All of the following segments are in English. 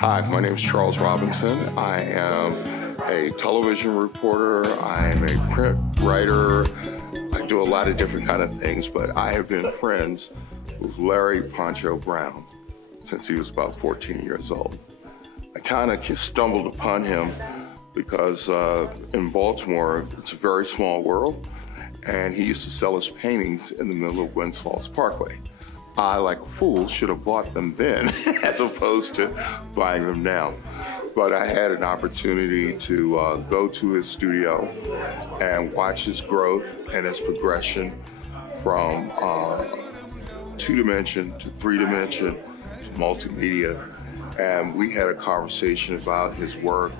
Hi, my name is Charles Robinson. I am a television reporter. I am a print writer. I do a lot of different kind of things, but I have been friends with Larry Poncho Brown since he was about 14 years old. I kind of stumbled upon him because in Baltimore, it's a very small world, and he used to sell his paintings in the middle of Gwynns Falls Parkway. I, like a fool, should have bought them then as opposed to buying them now. But I had an opportunity to go to his studio and watch his growth and his progression from two-dimension to three-dimension to multimedia. And we had a conversation about his work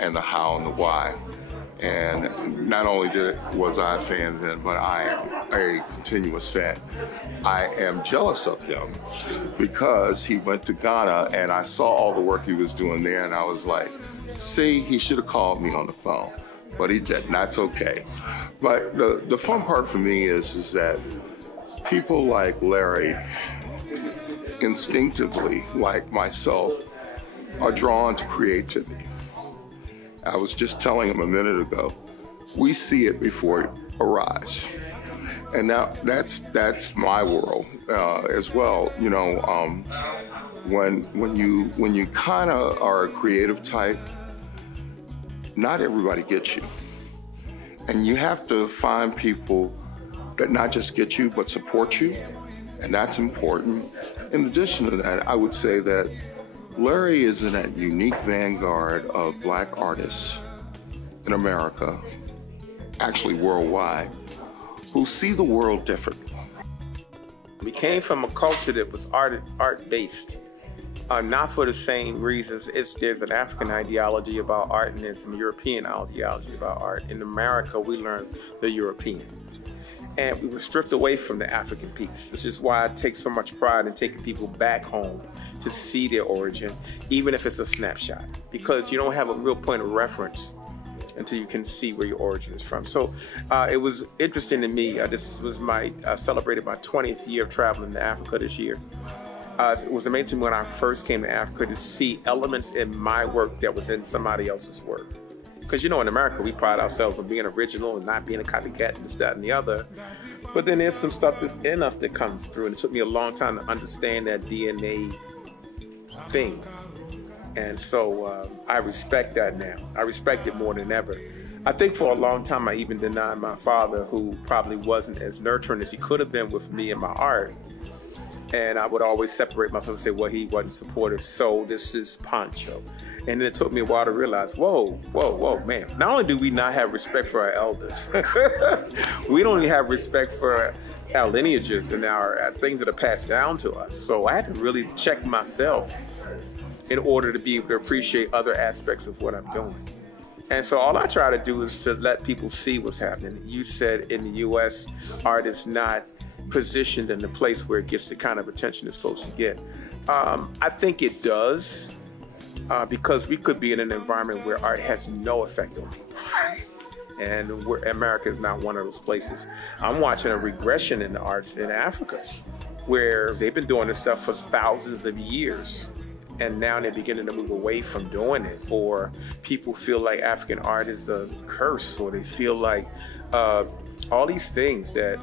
and the how and the why. And not only was I a fan then, but I am a continuous fan. I am jealous of him because he went to Ghana and I saw all the work he was doing there, and I was like, see, he should have called me on the phone, but he didn't. That's okay. But the fun part for me is that people like Larry, instinctively, like myself, are drawn to creativity. I was just telling him a minute ago, we see it before it arrives. And now that's my world as well. You know, when you kind of are a creative type, not everybody gets you. And you have to find people that not just get you, but support you. And that's important. In addition to that, I would say that Larry is in that unique vanguard of Black artists in America, actually worldwide, who see the world differently. We came from a culture that was art-based, not for the same reasons. There's an African ideology about art and there's some European ideology about art. In America, we learned the European. And we were stripped away from the African piece. This is why I take so much pride in taking people back home to see their origin, even if it's a snapshot, because you don't have a real point of reference until you can see where your origin is from. So it was interesting to me. This was celebrated my 20th year of traveling to Africa this year. It was amazing to me when I first came to Africa to see elements in my work that was in somebody else's work. Because, you know, in America, we pride ourselves on being original and not being a copycat and this, that, and the other. But then there's some stuff that's in us that comes through. And it took me a long time to understand that DNA thing. And so I respect that now. I respect it more than ever. I think for a long time, I even denied my father, who probably wasn't as nurturing as he could have been with me and my art. And I would always separate myself and say, well, he wasn't supportive, so this is Poncho. And then it took me a while to realize, whoa, man. Not only do we not have respect for our elders, we don't even have respect for our lineages and our things that are passed down to us. So I had to really check myself in order to be able to appreciate other aspects of what I'm doing. And so all I try to do is to let people see what's happening. You said in the US, art is not positioned in the place where it gets the kind of attention it's supposed to get. I think it does. Because we could be in an environment where art has no effect on people. And America is not one of those places. I'm watching a regression in the arts in Africa, where they've been doing this stuff for thousands of years. And now they're beginning to move away from doing it. Or people feel like African art is a curse, or they feel like all these things that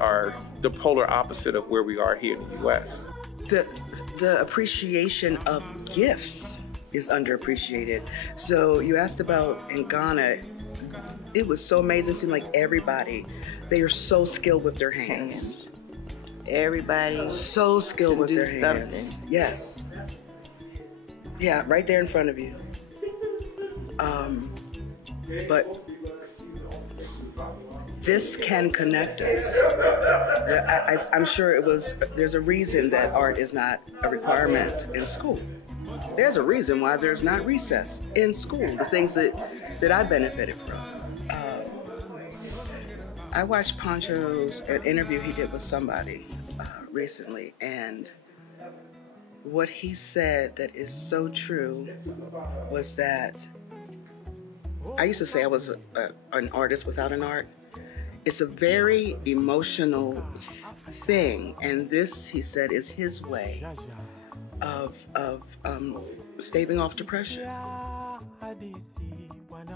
are the polar opposite of where we are here in the US. The appreciation of gifts is underappreciated. So you asked about in Ghana, it was so amazing. It seemed like everybody, they are so skilled with their hands. Everybody so skilled with their hands. Something. Yes. Yeah, right there in front of you. But this can connect us. I'm sure there's a reason that art is not a requirement in school. There's a reason why there's not recess in school, the things that I benefited from. I watched an interview he did with somebody recently, and what he said that is so true was that I used to say I was an artist without an art. It's a very emotional thing, and this, he said, is his way staving off depression?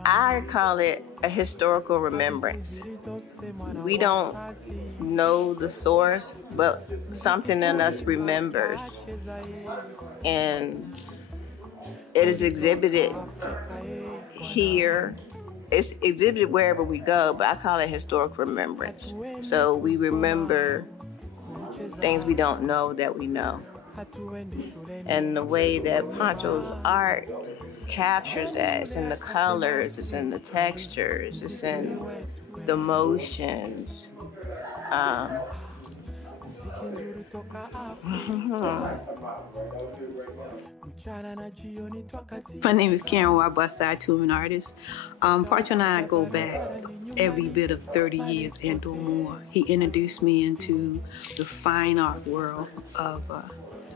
I call it a historical remembrance. We don't know the source, but something in us remembers. And it is exhibited here. It's exhibited wherever we go, but I call it historical remembrance. So we remember things we don't know that we know. And the way that Poncho's art captures that, it's in the colors, it's in the textures, it's in the motions. My name is Karen Wabasai, too, an artist. Poncho and I go back every bit of 30 years and or more. He introduced me into the fine art world of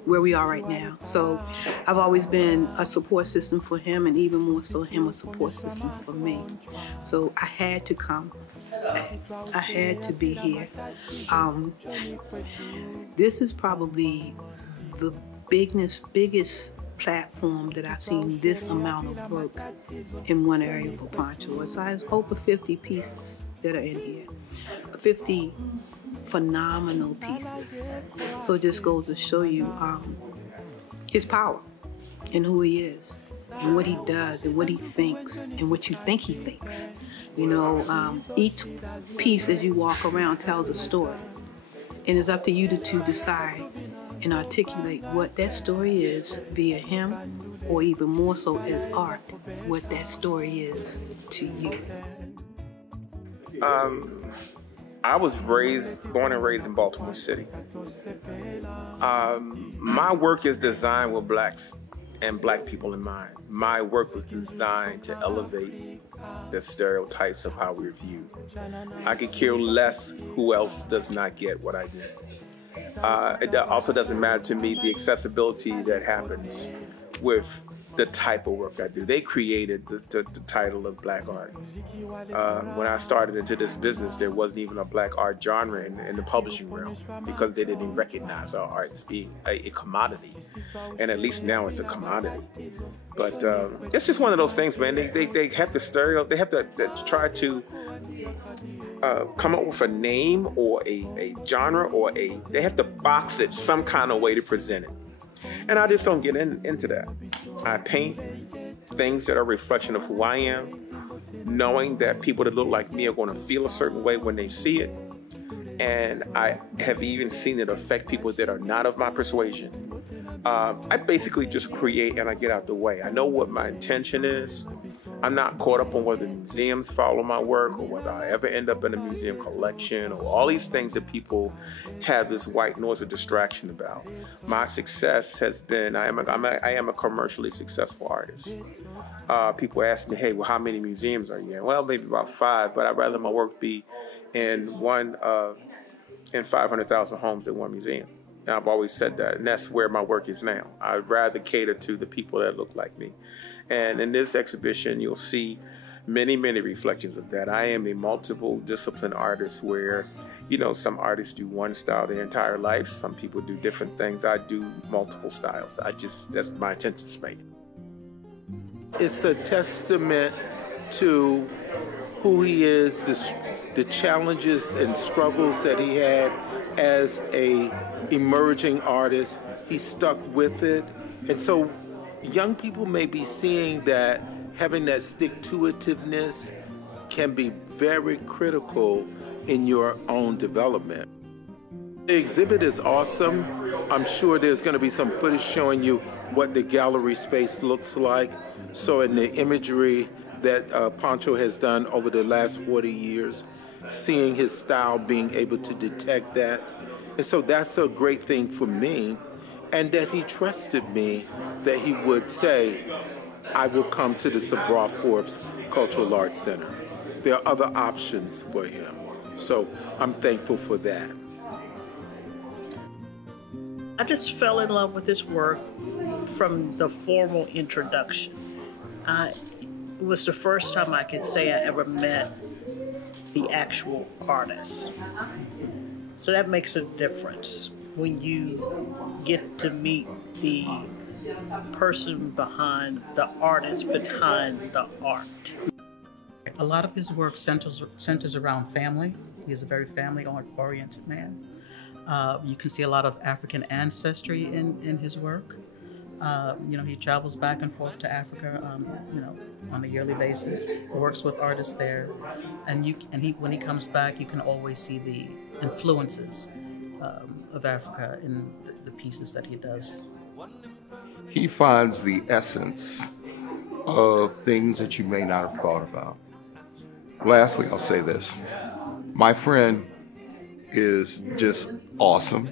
where we are right now. So I've always been a support system for him, and even more so him a support system for me. So I had to come. I had to be here. This is probably the biggest platform that I've seen this amount of work in one area for Poncho. It's over 50 pieces that are in here. 50 phenomenal pieces. So it just goes to show you his power and who he is and what he does and what he thinks and what you think he thinks. You know, each piece as you walk around tells a story. And it's up to you to decide and articulate what that story is via him, or even more so as art, what that story is to you. I was born and raised in Baltimore City. My work is designed with blacks and black people in mind. My work was designed to elevate the stereotypes of how we're viewed. I could care less who else does not get what I get. It also doesn't matter to me the accessibility that happens with the type of work I do. They created the title of black art. When I started into this business, there wasn't even a black art genre in the publishing realm because they didn't recognize our art as being a commodity. And at least now it's a commodity. But it's just one of those things, man. They have to they have to try to come up with a name or a genre or they have to box it some kind of way to present it. And I just don't get into that. I paint things that are a reflection of who I am, knowing that people that look like me are going to feel a certain way when they see it. And I have even seen it affect people that are not of my persuasion. I basically just create and I get out the way. I know what my intention is. I'm not caught up on whether museums follow my work or whether I ever end up in a museum collection or all these things that people have this white noise of distraction about. My success has been, I am a commercially successful artist. People ask me, hey, well, how many museums are you in? Well, maybe about 5, but I'd rather my work be in 500,000 homes than one museum. And I've always said that, and that's where my work is now. I'd rather cater to the people that look like me. And in this exhibition, you'll see many, many reflections of that. I am a multiple discipline artist where, you know, some artists do one style their entire life. Some people do different things. I do multiple styles. That's my attention span. It's a testament to who he is, the challenges and struggles that he had as a emerging artist. He stuck with it. And so young people may be seeing that having that stick-to-itiveness can be very critical in your own development. The exhibit is awesome. I'm sure there's going to be some footage showing you what the gallery space looks like. So in the imagery that Poncho has done over the last 40 years, seeing his style, being able to detect that. And so that's a great thing for me, and that he trusted me, that he would say, I will come to the Sebrof-Forbes Cultural Arts Center. There are other options for him. So I'm thankful for that. I just fell in love with his work from the formal introduction. It was the first time I could say I ever met the actual artist. So that makes a difference. when you get to meet the person behind the artist behind the art. A lot of his work centers around family. He's a very family-oriented man. You can see a lot of African ancestry in his work. He travels back and forth to Africa, on a yearly basis. Works with artists there, and when he comes back, you can always see the influences of Africa in the pieces that he does. He finds the essence of things that you may not have thought about. Lastly, I'll say this. My friend is just awesome.